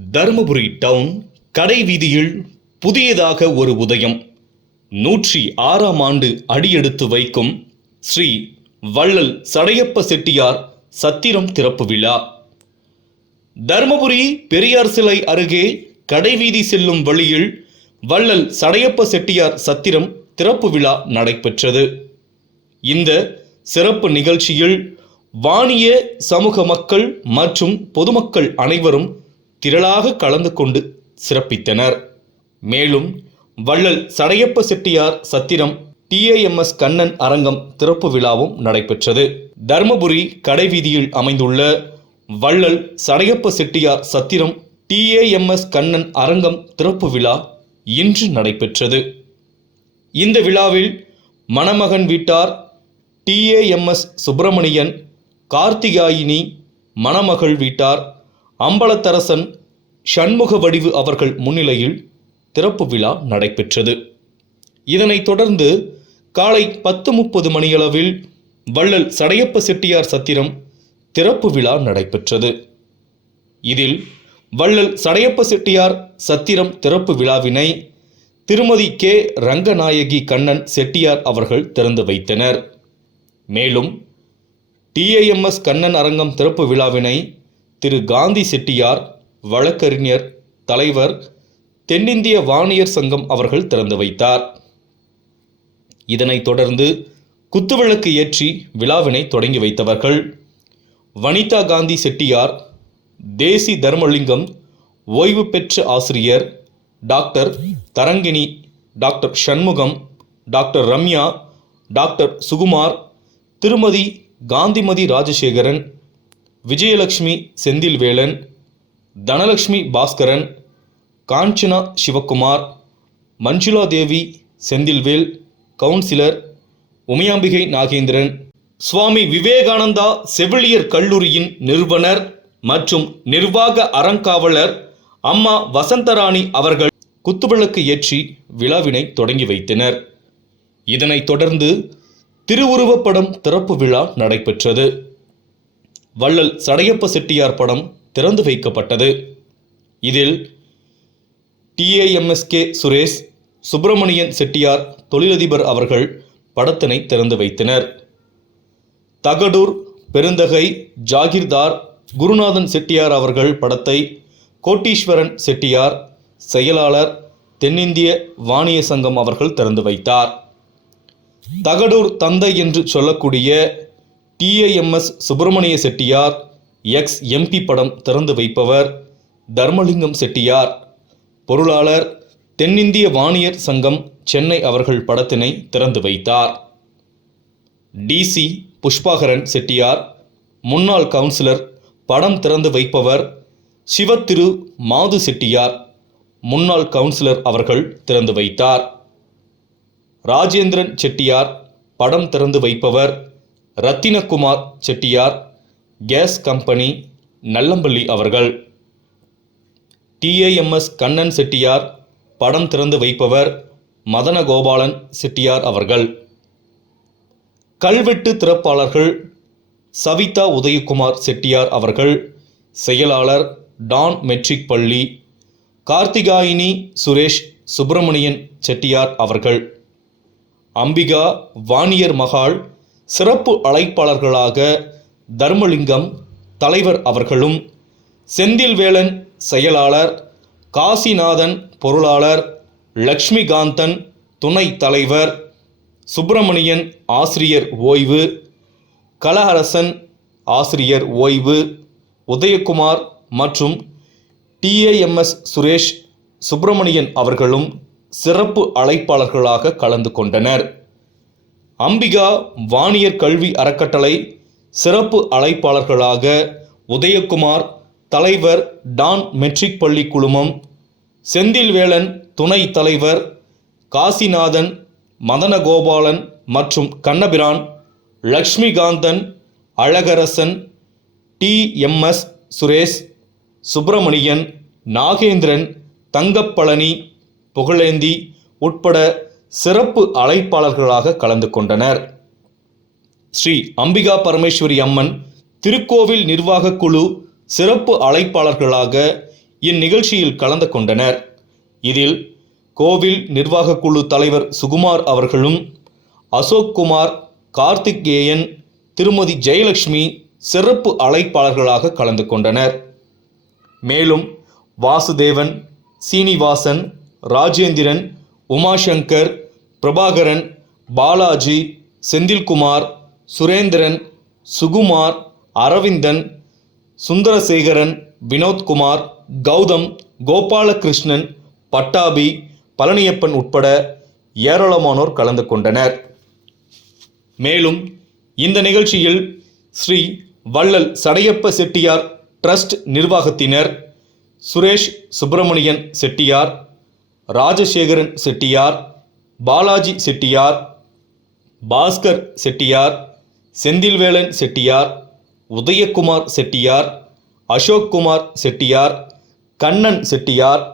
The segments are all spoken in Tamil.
தருமபுரி டவுன் கடை வீதியில் புதியதாக ஒரு உதயம். நூற்றி ஆறாம் ஆண்டு அடியெடுத்து வைக்கும் ஸ்ரீ வள்ளல் சடையப்ப செட்டியார் சத்திரம் திறப்பு விழா. தருமபுரி பெரியார் சிலை அருகே கடைவீதி செல்லும் வழியில் வள்ளல் சடையப்ப செட்டியார் சத்திரம் திறப்பு விழா நடைபெற்றது. இந்த சிறப்பு நிகழ்ச்சியில் வாணிய சமூக மக்கள் மற்றும் பொதுமக்கள் அனைவரும் திரளாக கலந்து கொண்டு சிறப்பித்தனர். மேலும் வள்ளல் சடையப்ப செட்டியார் சத்திரம் டிஏஎம்எஸ் கண்ணன் அரங்கம் திறப்பு விழாவும் நடைபெற்றது. தர்மபுரி கடைவீதியில் அமைந்துள்ள வள்ளல் சடையப்ப செட்டியார் சத்திரம் டிஏஎம்எஸ் கண்ணன் அரங்கம் திறப்பு விழா இன்று நடைபெற்றது. இந்த விழாவில் மணமகன் வீட்டார் டிஏஎம்எஸ் சுப்பிரமணியன் கார்த்திகாயினி மணமகள் வீட்டார் அம்பலத்தரசன் சண்முக வடிவு அவர்கள் முன்னிலையில் திறப்பு விழா நடைபெற்றது. இதனைத் தொடர்ந்து காலை பத்து முப்பது மணியளவில் வள்ளல் சடையப்ப செட்டியார் சத்திரம் திறப்பு விழா நடைபெற்றது. இதில் வள்ளல் சடையப்ப செட்டியார் சத்திரம் திறப்பு விழாவினை திருமதி கே. ரங்கநாயகி கண்ணன் செட்டியார் அவர்கள் திறந்து வைத்தனர். மேலும் டிஏஎம்எஸ் கண்ணன் அரங்கம் திறப்பு விழாவினை திரு காந்தி செட்டியார் வழக்கறிஞர் தலைவர் தென்னிந்திய வாணியர் சங்கம் அவர்கள் திறந்து வைத்தார். இதனைத் தொடர்ந்து குத்துவிளக்கு ஏற்றி விழாவினை தொடங்கி வைத்தவர்கள் வனிதா காந்தி செட்டியார் தேசி தர்மலிங்கம் ஓய்வு பெற்ற ஆசிரியர் doctor Tharangini doctor Shanmugam doctor Ramya doctor Sukumar திருமதி காந்திமதி ராஜசேகரன் விஜயலட்சுமி செந்தில்வேலன் தனலட்சுமி பாஸ்கரன் காஞ்சனா சிவக்குமார் மஞ்சுளா தேவி செந்தில்வேல் கவுன்சிலர் உமையாம்பிகை நாகேந்திரன் சுவாமி விவேகானந்தா செவிலியர் கல்லூரியின் நிறுவனர் மற்றும் நிர்வாக அறங்காவலர் அம்மா வசந்தராணி அவர்கள் குத்துவிளக்கு ஏற்றி விழாவினை தொடங்கி வைத்தனர். இதனைத் தொடர்ந்து திருவுருவப்படம் திறப்பு விழா நடைபெற்றது. வள்ளல் சடையப்ப செட்டியார் படம் திறந்து வைக்கப்பட்டது. இதில் டிஏஎம்எஸ்கே சுரேஷ் சுப்பிரமணியன் செட்டியார் தொழிலதிபர் அவர்கள் படத்தினை திறந்து வைத்தனர். தகடூர் பெருந்தகை ஜாகிர்தார் குருநாதன் செட்டியார் அவர்கள் படத்தை கோட்டீஸ்வரன் செட்டியார் செயலாளர் தென்னிந்திய வாணிய சங்கம் அவர்கள் திறந்து வைத்தார். தகடூர் தந்தை என்று சொல்லக்கூடிய TAMS Subramania Chettiar ex MP படம் திறந்து வைப்பவர் தர்மலிங்கம் செட்டியார். பொருளாளர் தென்னிந்திய வாணியர் சங்கம் சென்னை அவர்கள் படத்தினை திறந்து வைத்தார். டிசி புஷ்பாகரன் செட்டியார் முன்னாள் கவுன்சிலர் படம் திறந்து வைப்பவர் சிவத்திரு மாது செட்டியார் முன்னாள் கவுன்சிலர் அவர்கள் திறந்து வைத்தார். ராஜேந்திரன் செட்டியார் படம் திறந்து வைப்பவர் ரத்தினகுமார் செட்டியார் கேஸ் கம்பெனி நல்லம்பள்ளி அவர்கள். டிஏஎம்எஸ் கண்ணன் செட்டியார் படம் திறந்து வைப்பவர் மதனகோபாலன் செட்டியார் அவர்கள். கல்வெட்டு திறப்பாளர்கள் சவிதா உதயகுமார் செட்டியார் அவர்கள். செயலாளர் டான் மெட்ரிக் பள்ளி கார்த்திகாயினி சுரேஷ் சுப்பிரமணியன் செட்டியார் அவர்கள். அம்பிகா வாணியர் மகால் சிறப்பு அழைப்பாளர்களாக தர்மலிங்கம் தலைவர் அவர்களும் செந்தில்வேலன் செயலாளர் காசிநாதன் பொருளாளர் லக்ஷ்மிகாந்தன் துணை தலைவர் சுப்பிரமணியன் ஆசிரியர் ஓய்வு கலஹரசன் ஆசிரியர் ஓய்வு உதயகுமார் மற்றும் டிஏஎம்எஸ் சுரேஷ் சுப்பிரமணியன் அவர்களும் சிறப்பு அழைப்பாளர்களாக கலந்து கொண்டனர். அம்பிகா வாணியர் கல்வி அறக்கட்டளை சிறப்பு அழைப்பாளர்களாக உதயகுமார் தலைவர் டான் மெட்ரிக் பள்ளி குழுமம் செந்தில்வேலன் துணை தலைவர் காசிநாதன் மதனகோபாலன் மற்றும் கண்ணபிரான் லக்ஷ்மிகாந்தன் அழகரசன் டிஎம்எஸ் சுரேஷ் சுப்பிரமணியன் நாகேந்திரன் தங்கப்பழனி புகழேந்தி உட்பட சிறப்பு அழைப்பாளர்களாக கலந்து கொண்டனர். ஸ்ரீ அம்பிகா பரமேஸ்வரி அம்மன் திருக்கோவில் நிர்வாகக் குழு சிறப்பு அழைப்பாளர்களாக இந்நிகழ்ச்சியில் கலந்து கொண்டனர். இதில் கோவில் நிர்வாகக் குழு தலைவர் சுகுமார் அவர்களும் அசோக் குமார் கார்த்திகேயன் திருமதி ஜெயலட்சுமி சிறப்பு அழைப்பாளர்களாக கலந்து கொண்டனர். மேலும் வாசுதேவன் சீனிவாசன் ராஜேந்திரன் உமாசங்கர் பிரபாகரன் பாலாஜி செந்தில்குமார் சுரேந்திரன் சுகுமார் அரவிந்தன் சுந்தரசேகரன் வினோத்குமார் கௌதம் கோபாலகிருஷ்ணன் பட்டாபி பழனியப்பன் உட்பட ஏராளமானோர் கலந்து கொண்டனர். மேலும் இந்த நிகழ்ச்சியில் ஸ்ரீ வள்ளல் சடையப்ப செட்டியார் ட்ரஸ்ட் நிர்வாகத்தினர் சுரேஷ் சுப்பிரமணியன் செட்டியார் ராஜசேகரன் செட்டியார் பாலாஜி செட்டியார் பாஸ்கர் செட்டியார் செந்தில்வேலன் செட்டியார் உதயகுமார் செட்டியார் அசோக்குமார் செட்டியார் கண்ணன் செட்டியார்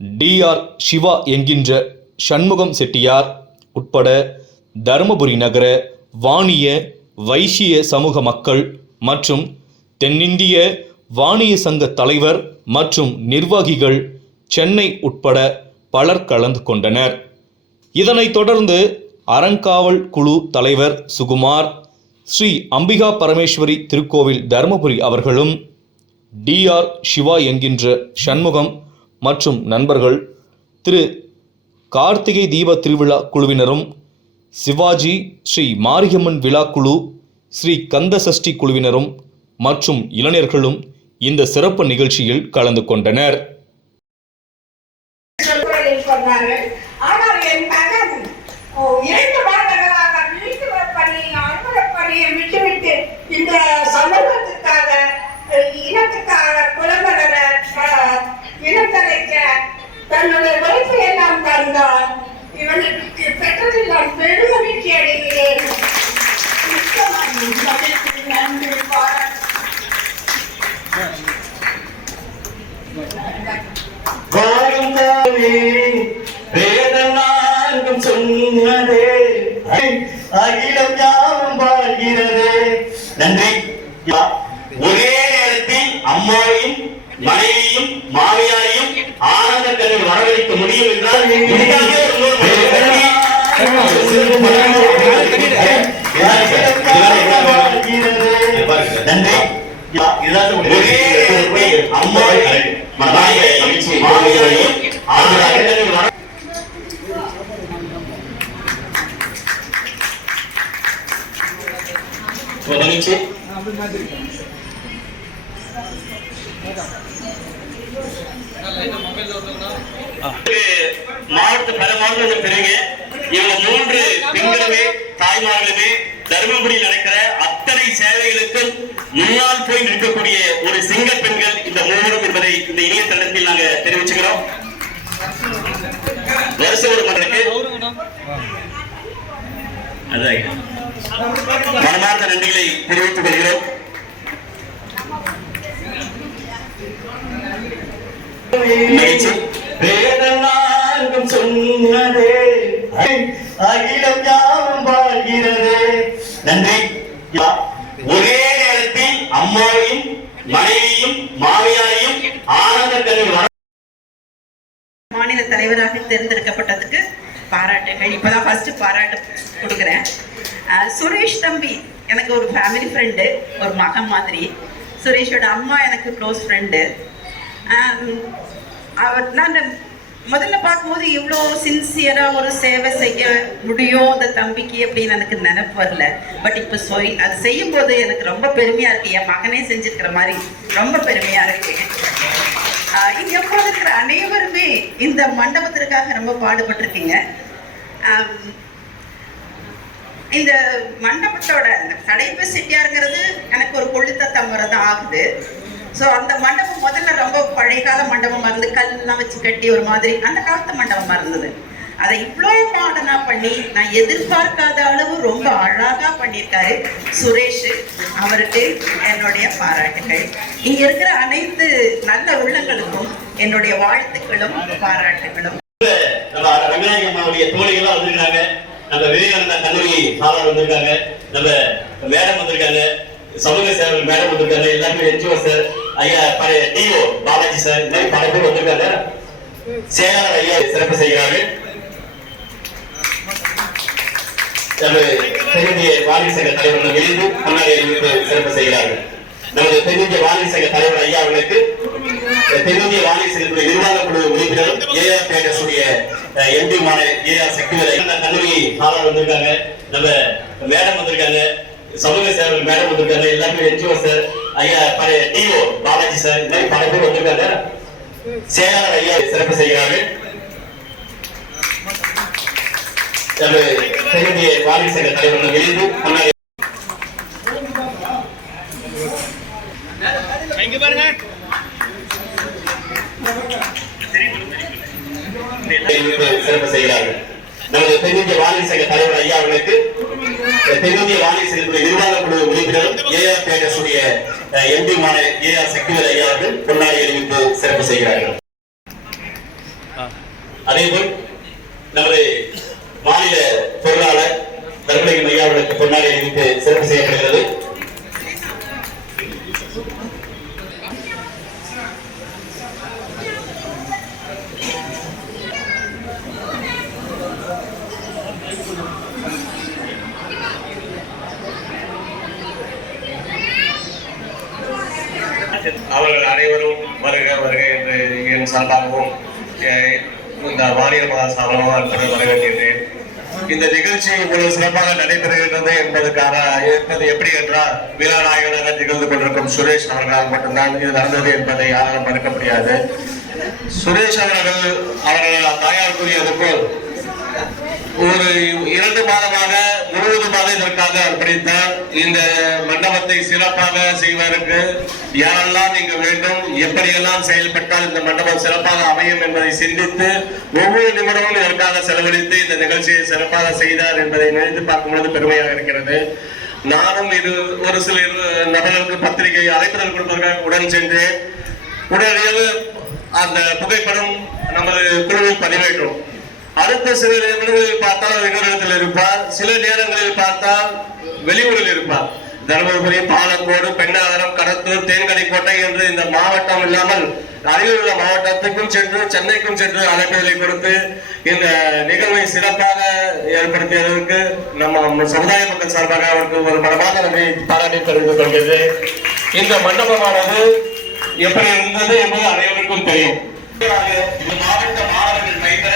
டிஆர் சிவா என்கின்ற சண்முகம் செட்டியார் உட்பட தருமபுரி நகர வாணிய வைசிய சமூக மக்கள் மற்றும் தென்னிந்திய வாணிய சங்க தலைவர் மற்றும் நிர்வாகிகள் சென்னை உட்பட பலர் கலந்து கொண்டனர். இதனைத் தொடர்ந்து அறங்காவல் குழு தலைவர் சுகுமார் ஸ்ரீ அம்பிகா பரமேஸ்வரி திருக்கோவில் தருமபுரி அவர்களும் டிஆர் சிவா என்கின்ற சண்முகம் மற்றும் நண்பர்கள் திரு கார்த்திகை தீப திருவிழா குழுவினரும் சிவாஜி ஸ்ரீ மாரியம்மன் விழா குழு ஸ்ரீ கந்த சஷ்டி குழுவினரும் மற்றும் இளைஞர்களும் இந்த சிறப்பு நிகழ்ச்சியில் கலந்து கொண்டனர். சொன்னதே அகிலம் யாவும் வாழ்கிறது. நன்றி. ஒரே நேரத்தில் அம்மாவையும் மனைவியும் மாமியாரையும் ஆனந்த கண்ணில் வரவழைக்க முடியும் என்றால் ஒரு நன்றி. மனைவியையும் மாமியாரையும் ஆனந்த உதவிச்சு மாவட்ட பல மாவட்டங்கள் பெறுங்க இவங்க மூன்று பெண்களுமே தாய்மார்களுமே தருமபுரியில் நடக்கிற அத்தனை சேவைகளுக்கும் முன்னால் போய் நிற்கக்கூடிய ஒரு சிங்க பெண்கள் இந்த மூவரும் என்பதை இந்த இணையதளத்தில் நாங்க தெரிவிச்சுக்கிறோம். வருஷ ஒரு மகனுக்கு அதான் மனமார்ந்த நன்றிகளை தெரிவித்துக் கொள்கிறோம். வேதனார்க்கும் சொன்னதே. அகிலம் யாவும் வாழ்கிறது. நன்றி. ஒரே நேரத்தில் அம்மாவையும் மனைவியும் மாமியாரையும் ஆனந்த கண்ணில் வர மாநில தலைவராக தேர்ந்தெடுக்கப்பட்டதுக்கு பாராட்டுகள். இப்பதான் ஃபர்ஸ்ட் பாராட்டு கொடுக்குறேன். சுரேஷ் தம்பி எனக்கு ஒரு ஃபேமிலி ஃப்ரெண்டு ஒரு மகன் மாதிரி. சுரேஷோட அம்மா எனக்கு க்ளோஸ் ஃப்ரெண்டு அவர் நான் முதல்ல பார்க்கும்போது இவ்வளோ சின்சியராக ஒரு சேவை செய்ய முடியும் அந்த தம்பிக்கு அப்படின்னு எனக்கு நினைப்பு வரல. பட் இப்போ சொய் அது செய்யும்போது எனக்கு ரொம்ப பெருமையாக இருக்கு. என் மகனே செஞ்சிருக்கிற மாதிரி ரொம்ப பெருமையாக இருக்கு. இங்கே இங்க எப்போது இருக்கிற அனைவருமே இந்த மண்டபத்திற்காக ரொம்ப பாடுபட்டிருக்கீங்க. இந்த மண்டபத்தோட இந்த கடைப்பு செட்டியாருங்கிறது எனக்கு ஒரு கொள்ளுத்தத்தம் தான் ஆகுது. ஸோ அந்த மண்டபம் முதல்ல ரொம்ப பழைய கால மண்டபமாக இருந்து கல்லாம் வச்சு கட்டி ஒரு மாதிரி அந்த காலத்து மண்டபமாக இருந்தது. அதை இவ்வளோ மாடனா பண்ணி நான் எதிர்பார்க்காத அளவு ரொம்ப அழகா பண்ணியிருக்காரு சுரேஷ் அவருக்கு என்னுடைய பாராட்டுகள். இங்க இருக்கிற அனைத்து நல்ல உள்ளங்களுக்கும் என்னுடைய வாழ்த்துக்களும் பாராட்டுகளும். தோழிகளாக ரங்கநாயகி நம்ம விவேகானந்தா கல்லூரி மாணவர் வந்திருக்காங்க. நம்ம மேடம் வந்திருக்காங்க. சமூக சேவல் மேடம் வந்திருக்காங்க. எல்லாருமே என்ஜிஓ சார். ஐயா பழைய டிஓ பாலாஜி சார். இந்த மாதிரி பல பேர் வந்திருக்காங்க. செயலாளர் ஐயா சிறப்பு செய்கிறாரு. நமது தென்னிந்திய வாலிப சங்க தலைவர்கள் இணைந்து முன்னாடி சிறப்பு செய்கிறார்கள். நமது தென்னிந்திய வாலிப சங்க தலைவர் ஐயா அவர்களுக்கு தென்னிந்திய வானிலை சங்கத்துடைய நிர்வாக குழு ஏ ஆர் பேட்டர்ஸ் உடைய எம்பி ஏ ஆர் சக்திவேலை கல்லூரி மாணவர் வந்திருக்காங்க. நம்ம மேடம் வந்திருக்காங்க. சமூக சேவை மேடம் வந்திருக்காங்க. எல்லாமே என்ஜிஓ சார். ஐயா பழைய டிஓ பாலாஜி சார். இந்த மாதிரி பல பேர் வந்திருக்காங்க. செயலாளர் ஐயா சிறப்பு செய்கிறார்கள். நமது தென்னிந்திய வானிலை சங்க தலைவர்கள் இணைந்து சிறப்பு செய்கிறார்கள். நமது தென்னிந்திய வாலிப சங்க தலைவர் ஐயா அவர்களுக்கு தென்னிந்திய வாலிப சங்கத்துடைய நிர்வாக குழு உறுப்பினரும் ஏஆர் பேட்டர்ஸ் உடைய எம்பி ஏஆர் சக்திவேல் ஐயா அவர்கள் பொன்னாடி அறிவித்து சிறப்பு செய்கிறார்கள். அதேபோல் நமது மாநில பொருளாளர் தர்மலிங்கம் ஐயா அவர்களுக்கு பொன்னாடி அறிவித்து சிறப்பு செய்யப்படுகிறது. அவர்கள் அனைவரும் வருக வருக என்று என் சார்பாகவும் இந்த வாரியர் மகா சார்பாகவும் அன்புடன் வரவேற்கின்றேன். இந்த நிகழ்ச்சி இவ்வளவு சிறப்பாக நடைபெறுகின்றது என்பதற்கான என்பது எப்படி என்றால் வீரநாயகனாக திகழ்ந்து கொண்டிருக்கும் சுரேஷ் அவர்களால் மட்டும்தான் இது நடந்தது என்பதை யாராலும் மறுக்க முடியாது. சுரேஷ் அவர்கள் அவர்கள் தாயார் கூறியது போல் ஒரு இரண்டு மாதமாக முழுவதுமாக இதற்காக அர்ப்பணித்தார் இந்த மண்டபத்தை சிறப்பாக செய்வதற்கு யாரெல்லாம் நீங்க வேண்டும் எப்படியெல்லாம் செயல்பட்டால் இந்த மண்டபம் சிறப்பாக அமையும் என்பதை சிந்தித்து ஒவ்வொரு நிமிடமும் இதற்காக செலவழித்து இந்த நிகழ்ச்சியை சிறப்பாக செய்தார் என்பதை நினைத்து பார்க்கும்போது பெருமையாக இருக்கிறது. நானும் இது ஒரு சில இரு- நபர்களுக்கு பத்திரிகை அழைப்புதல் கொடுப்பதற்காக உடன் சென்று உடனடியாக அந்த புகைப்படம் நமது குழுவில் பதிவேற்றோம். அடுத்த சில நேரங்களில் பார்த்தால் அவர் இன்னொரு இருப்பார். சில நேரங்களில் பார்த்தால் வெளியூரில் இருப்பார். தருமபுரி பாலக்கோடு பெண்ணாகரம் கடத்தூர் தேன்கனிக்கோட்டை என்று இந்த மாவட்டம் இல்லாமல் அருகில் உள்ள மாவட்டத்துக்கும் சென்று சென்னைக்கும் சென்று அழைப்புகளை கொடுத்து இந்த நிகழ்வை சிறப்பாக ஏற்படுத்தியதற்கு நம்ம சமுதாய மக்கள் சார்பாக அவருக்கு ஒரு மனமாக நன்றி பாராட்டி தெரிவித்துக் கொள்கிறது இந்த மண்டபமானது எப்படி இருந்தது என்பது அனைவருக்கும் தெரியும். இந்த மாவட்ட மாணவர்கள் பெயர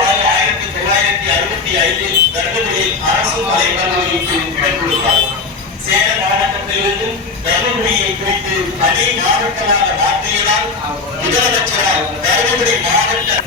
ஆறு ஆயிரத்தி தொள்ளாயிரத்தி அறுபத்தி ஐந்தில் தர்மபுரியில் அரசு கலைக்கல்லூரிக்கு இடம் கொடுத்தார் சேலம் மாவட்டத்திலிருந்தும் தர்மபுரியை குறித்து அதே மாவட்டமாக மாற்றியதால் முதலமைச்சரால் தருமபுரி மாவட்ட